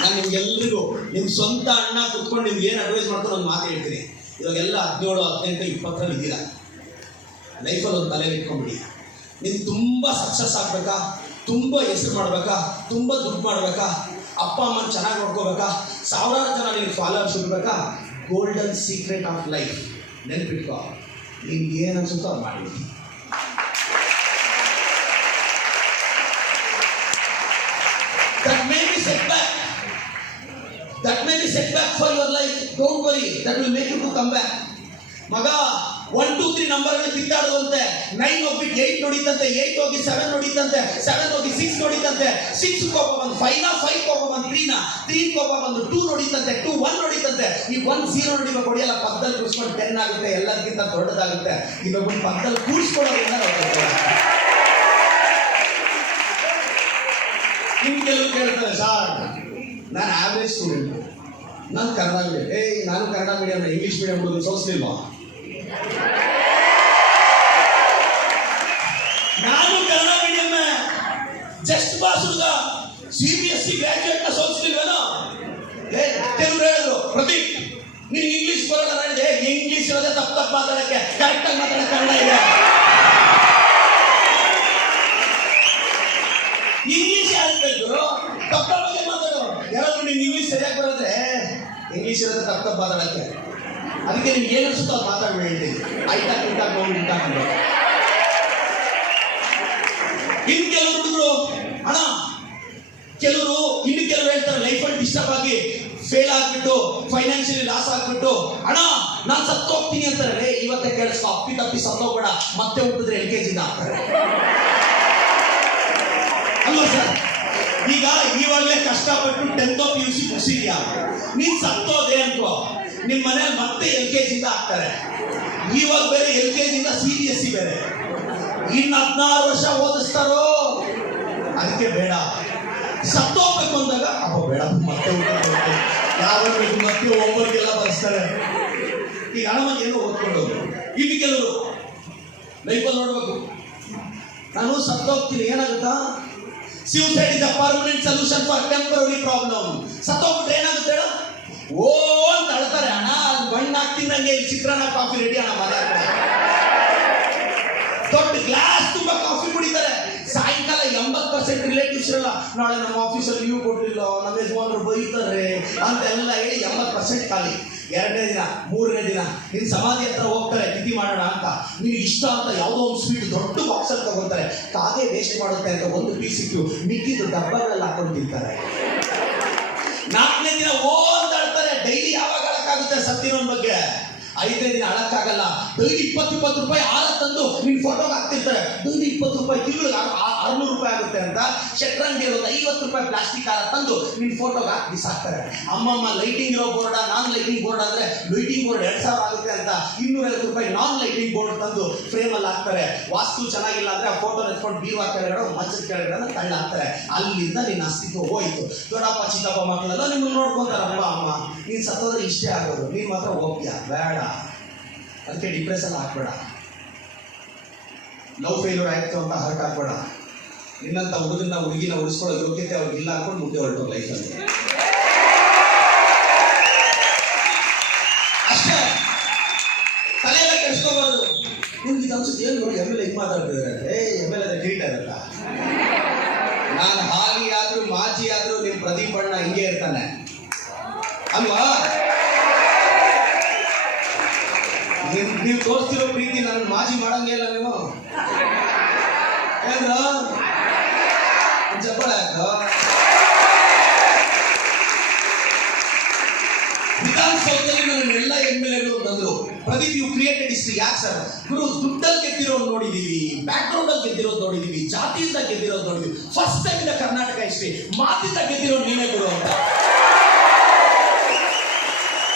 ನಾನು ನಿಮ್ಗೆಲ್ರಿಗೂ ನಿಮ್ಮ ಸ್ವಂತ ಅಣ್ಣ ಕುತ್ಕೊಂಡು ನಿಮ್ಗೆ ಏನು ಅಡ್ವೈಸ್ ಮಾಡ್ಕೊಂಡು ಒಂದು ಮಾತು ಹೇಳ್ತೀನಿ. ಇವಾಗೆಲ್ಲ 17, 18, 20 ಇದ್ದೀರಾ. ಲೈಫಲ್ಲಿ ಒಂದು ತಲೆಯಲ್ಲಿ ಇಟ್ಕೊಂಡ್ಬಿಡಿ. ನೀವು ತುಂಬ ಸಕ್ಸಸ್ ಆಗಬೇಕಾ, ತುಂಬ ಹೆಸರು ಮಾಡಬೇಕಾ, ತುಂಬ ದುಡ್ಡು ಮಾಡಬೇಕಾ, ಅಪ್ಪ ಅಮ್ಮನ ಚೆನ್ನಾಗಿ ನೋಡ್ಕೋಬೇಕಾ, ಸಾವಿರಾರು ಜನ ನಿನಗೆ ಫಾಲೋವರ್ಸ್ ಇರಬೇಕಾ, ಗೋಲ್ಡನ್ ಸೀಕ್ರೆಟ್ ಆಫ್ ಲೈಫ್ ನೆನ್ಪಿಟ್ಕೋ. ನಿಮ್ಗೆ ಏನು ಅನ್ಸುತ್ತೋ ಅದು ಮಾಡಿಬಿಡಿ. That may be setback. That may be setback for your life. Don't worry. That will make you to come back. ಮಗ 1, 2, 3 ನಂಬರ್ಗಳು ತಿಕ್ಕಾಡುವಂತೆ 9 ಹೋಗ್ಬಿಟ್ಟು 8 ನೋಡಿತಂತೆ, 8 ಹೋಗಿ 7 ನೋಡಿತಂತೆ, 7 ಹೋಗಿ 6 ನೋಡಿತಂತೆ, 6 ಕೋಪ ಬಂದು 5 ಕೋಪ ಬಂದು 3 ಕೋಪ ಬಂದು 2 ನೋಡಿತಂತೆ, 2 1 ನೋಡಿತಂತೆ. ಈ 1 0 ನೋಡಿಬೇಕು ಹೊಡಿಯಲ್ಲ, ಪಕ್ಕದಲ್ಲಿ ಕೂರಿಸ್ಕೊಂಡು 10 ಆಗುತ್ತೆ, ಎಲ್ಲದಕ್ಕಿಂತ ದೊಡ್ಡದಾಗುತ್ತೆ. ಇನ್ನೊಬ್ಬರು ಪಕ್ಕದಲ್ಲಿ ಕೂರಿಸ್ಕೊಳ್ಳೋದ್ರಿಂದ ನಿಮ್ಗೆ ಕೆಲವು ಕೇಳ್ತಾರೆ, ಸರ್ ನಾನು ಆವ್ರೇಜ್ ಸ್ಟೂಡೆಂಟ್, ನಾನು ಕನ್ನಡ ಮೀಡಿಯಂ. ನಾನು ಕನ್ನಡ ಮೀಡಿಯಂ, ಇಂಗ್ಲೀಷ್ ಮೀಡಿಯಂ ಹುಡುಗರು ಸೋಸ್ಲಿಲ್ವಾ? ನಾನು ಕನ್ನಡ ಮೀಡಿಯಂ ಜಸ್ಟ್ ಪಾಸ್ ಹುಡುಗ, CBSE ಗ್ರಾಜುಯೇಟ್ ನ ಸೋಲ್ಸ್ಲಿಲ್ವೇನೋ? ಕೆಲವರು ಹೇಳಿದ್ರು, ಪ್ರದೀಪ್ ನಿನ್ಗೆ ಇಂಗ್ಲೀಷ್ ಬರೋಣ. ಹೇಳಿದೆ ಇಂಗ್ಲೀಷ್ ಇರೋದೇ ತಪ್ಪು ಮಾತಾಡಕ್ಕೆ, ಕರೆಕ್ಟಾಗಿ ಮಾತಾಡಕ್ಕೆ ಕನ್ನಡ ಇದೆ. ಇಂಗ್ಲೀಷ್ ಯಾರು ತಪ್ಪ ಬಗ್ಗೆ ಮಾತಾಡೋ. ಯಾರಾದ್ರೂ ನಿಮ್ಗೆ ಇಂಗ್ಲೀಷ್ ಸರಿಯಾಗಿ ಬರೋದ್ರೆ ಇಂಗ್ಲೀಷ್ ಇರೋದ್ರೆ ತಪ್ಪ ಮಾತಾಡಕ್ಕೆ. ಅದಕ್ಕೆ ನಿಮ್ಗೆ ಏನು ಅನ್ಸುತ್ತೋ ಅದು ಮಾತಾಡ್ಬಿಡಿ ಹೇಳ್ತೀನಿ. ಆಯ್ತಾ ಉಂಟಾಕೊಂಡು ಇನ್ನು ಕೆಲವರು ಹುಡುಗರು ಅಣ್ಣ, ಕೆಲವರು ಇನ್ನು ಕೆಲವರು ಹೇಳ್ತಾರೆ ಲೈಫಲ್ಲಿ ಡಿಸ್ಟರ್ಬ್ ಆಗಿ ಫೇಲ್ ಆಗ್ಬಿಟ್ಟು ಫೈನಾನ್ಷಿಯಲಿ ಲಾಸ್ ಆಗ್ಬಿಟ್ಟು ಅಣ್ಣ ನಾನು ಸತ್ತೋಗ್ತೀನಿ ಅಂತಾರೆ. ಇವತ್ತೇ ಕೇಳಿಸ್ಕೊ, ಅಪ್ಪಿ ತಪ್ಪಿ ಸತ್ತೋಗ್ಬೇಡ, ಮತ್ತೆ ಹುಟ್ಟಿದ್ರೆ LKG ಆಗ್ತಾರೆ ಅಲ್ವಾ ಸರ್? ಈಗ ಇವಾಗಲೇ ಕಷ್ಟಪಟ್ಟು 10th PUC ಮುಗಿಸಿದ್ಯಾ, ನೀನ್ ಸತ್ತೋದೆ ಅನ್ಕೋ, ನಿಮ್ ಮನೇಲಿ ಮತ್ತೆ LKG ಆಗ್ತಾರೆ. ಇವಾಗ ಬೇರೆ LKG CBSE ಬೇರೆ, ಇನ್ನು 16 ವರ್ಷ ಓದಿಸ್ತಾರೋ. ಅದಕ್ಕೆ ಬೇಡ. ಸತ್ತೋಗ್ಬೇಕು ಅಂದಾಗ ಅಪ್ಪ ಬೇಡ, ಮತ್ತೆ ಯಾವಾಗ ಮತ್ತೆ ಹೋಗೋರಿಗೆಲ್ಲ ಬರ್ಸ್ತಾರೆ. ಈಗ ಹಣ ಏನೋ ಓದ್ಕೊಂಡು ಇನ್ನು ಕೆಲವರು ಲೈಫಲ್ಲಿ ನೋಡ್ಬೇಕು, ನಾನು ಸತ್ತೋಗ್ತೀನಿ ಏನಾಗುತ್ತಾ? Suicide is a permanent solution for temporary problem. ಸತ್ತೋಗ್ಬಿಟ್ರೆ ಏನಾಗುತ್ತೆ ಹೇಳ? ಓ ಅಂತ ಅಳ್ತಾರೆ. ಅಣ್ಣ ಬಣ್ಣ ಹಾಕ್ತಿದ್ದಂಗೆ ಚಿತ್ರಾನ್ನ ಕಾಫಿ ರೆಡಿ ಅಣ್ಣ ಮನೆ. ದೊಡ್ಡ ಗ್ಲಾಸ್ ತುಂಬಾ ಕಾಫಿ ಕುಡಿತಾರೆ. ಸಾಯಂಕಾಲ 80% ರಿಲೇಟಿವ್ಸ್ ಇರಲ್ಲ. ನಾಳೆ ನಮ್ಮ ಆಫೀಸಲ್ಲಿ ಲೀವ್ ಕೊಟ್ಟಿಲ್ಲ, ನಮ್ಮ ಯಜಮಾನರು ಬೈತಾರೆ ಅಂತೆಲ್ಲ ಹೇಳಿ 80% ಖಾಲಿ. 2ನೇ ದಿನ 3ನೇ ದಿನ ನಿನ್ನ ಸಮಾಧಿ ಹತ್ರ ಹೋಗ್ತಾರೆ ತಿಥಿ ಮಾಡೋಣ ಅಂತ. ನಿನ್ಗೆ ಇಷ್ಟ ಅಂತ ಯಾವುದೋ ಒಂದು ಸ್ವೀಟ್ ದೊಡ್ಡ ಬಾಕ್ಸಲ್ಲಿ ತಗೋತಾರೆ. ಕಾಗೆ ವೇಸ್ಟ್ ಮಾಡುತ್ತೆ ಅಂತ 1 ಪೀಸ್ ಇಟ್ಟು ಮಿಕ್ಕಿದ್ದು ಡಬ್ಬಗಳಲ್ಲಿ ಹಾಕೊಂಡು ತಿಂತಾರೆ. 4ನೇ ದಿನ ಓ ಅಂತ ಅಳ್ತಾರೆ. ಡೈಲಿ ಯಾವಾಗ ಅಳಕ್ಕಾಗುತ್ತೆ ಸತ್ತಿರೋನ್ ಬಗ್ಗೆ? 5ನೇ ದಿನ ಅಳಕ್ಕಾಗಲ್ಲ. ಡೈಲಿ 20 ರೂಪಾಯಿ ಹಾರ ತಂದು ನಿನ್ನ ಫೋಟೋಗೆ ಹಾಕ್ತಿರ್ತಾರೆ. ಡೈಲಿ 20 ರೂಪಾಯಿ, ತಿಂಗಳಿಗೆ 600 ರೂಪಾಯಿ ಆಗುತ್ತೆ ಅಂತ ಶಟ್ರಂಗಿ ಇರೋದು 50 ರೂಪಾಯಿ ಪ್ಲಾಸ್ಟಿಕ್ ಹಾರ ತಂದು ನಿನ್ನ ಫೋಟೋಗೆ ಹಾಕಿ ಬಿಸಾಕ್ತಾರೆ. ಅಮ್ಮಮ್ಮ ಲೈಟಿಂಗ್ ಇರೋ ಬೋರ್ಡ, ನಾನ್ ಲೈಟಿಂಗ್ ಬೋರ್ಡ್ ಅಂದ್ರೆ ಲೈಟಿಂಗ್ ಬೋರ್ಡ್ 2000 ಆಗುತ್ತೆ ಅಂತ 250 ರೂಪಾಯಿ ನಾನ್ ಲೈಟಿಂಗ್ ಬೋರ್ಡ್ ತಂದು ಫ್ರೇಮಲ್ಲಿ ಹಾಕ್ತಾರೆ. ವಾಸ್ತು ಚೆನ್ನಾಗಿಲ್ಲ ಅಂದ್ರೆ ಆ ಫೋಟೋ ಎತ್ಕೊಂಡು ಬೀರುವ ಕೆಳಗಡೆ ಮಂಚದ ಕೆಳಗಡೆ ತಳ್ಳ ಹಾಕ್ತಾರೆ. ಅಲ್ಲಿಂದ ನಿನ್ನ ಅಸ್ತಿತ್ವ ಹೋಯ್ತು. ದೊಡ್ಡಪ್ಪ ಚಿಕ್ಕಪ್ಪ ಮಕ್ಕಳೆಲ್ಲ ನಿಮ್ಮನ್ನು ನೋಡ್ಕೊಂತಾರೆ. ಅಪ್ಪ ಅಮ್ಮ ನೀನು ಸತ್ತೋದ್ರೆ ಇಷ್ಟೇ ಆಗೋದು, ನೀನು ಮಾತ್ರ ಹೋಗ್ತೀಯ, ಬೇಡ. ಅದಕ್ಕೆ ಡಿಪ್ರೆಷನ್ ಹಾಕ್ಬೇಡ. ಲವ್ ಫೇಲ್ಯೂರ್ ಆಯ್ತು ಅಂತ ಹರ್ಟ್ ಹಾಕ್ಬೇಡ. ನಿನ್ನಂತ ಹುಡುಗಿನ ಉಳಿಸ್ಕೊಳ್ಳೋ ಯೋಗ್ಯತೆ ಅವ್ರಿಗೆ ಇಲ್ಲ ಹಾಕೊಂಡು ಮುಂದೆ ಹೊರಟು ಲೈಫಲ್ಲಿ ಅಷ್ಟೇ. ತಲೆಯೆಲ್ಲ ಕೆಡಿಸ್ಕೋಬಾರ್ದು. ನಿಮ್ಗೆ ಇದು ಅನ್ಸುತ್ತೆ ಏನು ನೋಡಿ MLA ಹಿಂಗೆ ಮಾತಾಡ್ತಿದ್ದಾರೆ, MLA ಟ್ರೀಟ್ ಆಗಲ್ಲ. ನಾನು ಹಾಲಿ ಆದ್ರೂ ಮಾಜಿ ಆದ್ರೂ ನಿಮ್ಮ ಪ್ರದೀಪ್ ಅಣ್ಣ ಹಿಂಗೆ ಇರ್ತಾನೆ ಅಲ್ವಾ? ನೀವು ತೋರಿಸ್ತಿರೋ ಪ್ರೀತಿ ನನ್ನ ಮಾಜಿ ಮಾಡಂಗೆ ಇಲ್ಲ. ನೀವು ಏನ್ರ ಚಪ್ಪಳ ವಿಧಾನಸೌಧದಲ್ಲಿ ನನ್ನೆಲ್ಲ MLAಗಳು ಬಂದ್ರು. Pradeep you created history. ಯಾಕೆ ಸರ್? ಗುರು ದುಡ್ಡಲ್ಲಿ ಗೆದ್ದಿರೋದು ನೋಡಿದೀವಿ, ಬ್ಯಾಕ್ ಗ್ರೌಂಡ್ ಅಲ್ಲಿ ಗೆದ್ದಿರೋದು ನೋಡಿದೀವಿ, ಜಾತಿಯಿಂದ ಗೆದ್ದಿರೋದು ನೋಡಿದೀವಿ. ಫಸ್ಟ್ ಟೈಮ್ ಇಂದ ಕರ್ನಾಟಕ ಹಿಸ್ಟ್ರಿ ಮಾತಿಂದ ಗೆದ್ದಿರೋದು ನೀವೇ ಗುರು ಅಂತ.